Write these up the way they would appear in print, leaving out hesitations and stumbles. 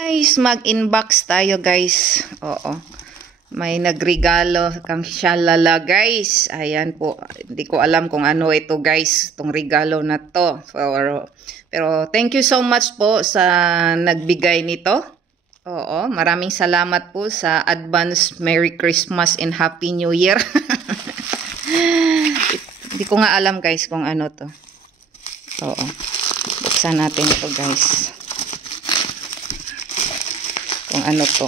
Guys, mag-inbox tayo guys. Oo. May nagregalo kang shalala guys. Ayan po. Hindi ko alam kung ano ito guys. Itong regalo na to. Pero thank you so much po sa nagbigay nito. Oo. Maraming salamat po sa advance Merry Christmas and Happy New Year. Hindi ko nga alam guys kung ano to. Oo. Buksan natin ito guys. Kung ano to.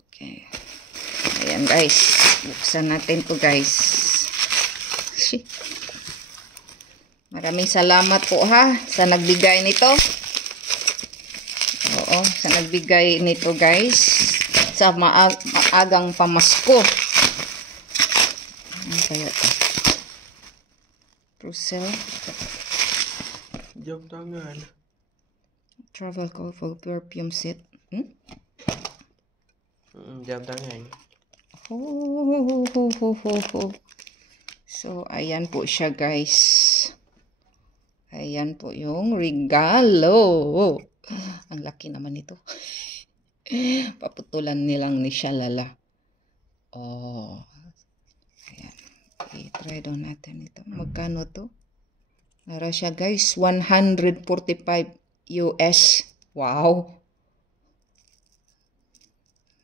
Okay. Ayan guys. Buksan natin to guys. Maraming salamat po ha sa nagbigay nito. Oo, sa nagbigay nito guys. Sa maagang pamasko. Ano kaya to? Prussel. Jam tangan. Travel call for perfume set. Jam tangan. So, ayan po siya guys. Ayan po yung regalo. Ang laki naman ito. Paputulan nilang ni Shalala. Oh. Ayan. I-try daw natin ito. Magkano to? Nara siya guys. 145 US. Wow.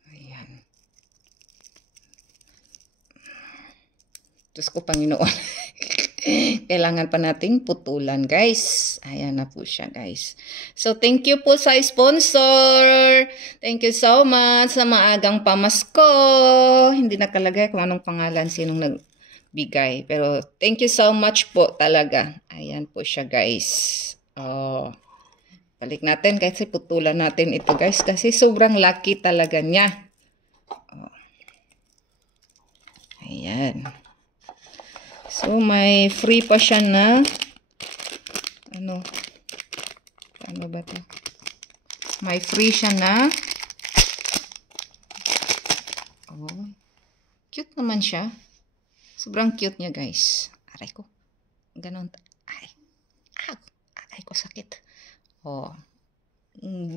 Ayan. Diyos ko Panginoon. Kailangan pa nating putulan guys. Ayan na po siya guys. So thank you po sa sponsor. Thank you so much sa maagang pamasko. Hindi nakalagay kung anong pangalan sinong nagbigay. Pero thank you so much po talaga. Ayan po siya guys. Oh. Balik natin kasi putulan natin ito guys. Kasi sobrang lucky talaga niya. Oh. Ayan. So, may free pa siya na ano ba to? May free siya na oh, cute naman siya. Sobrang cute niya guys. Aray ko. Ganon. Aray ko sakit. Oh.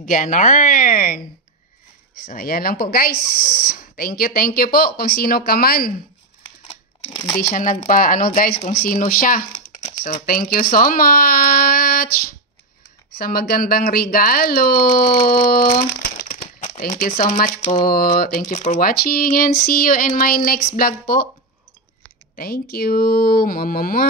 Ganon. So, ayan lang po guys. Thank you po kung sino ka man. Hindi siya nagpa-ano guys kung sino siya. So, thank you so much sa magandang regalo. Thank you so much po. Thank you for watching and see you in my next vlog po. Thank you. Mama.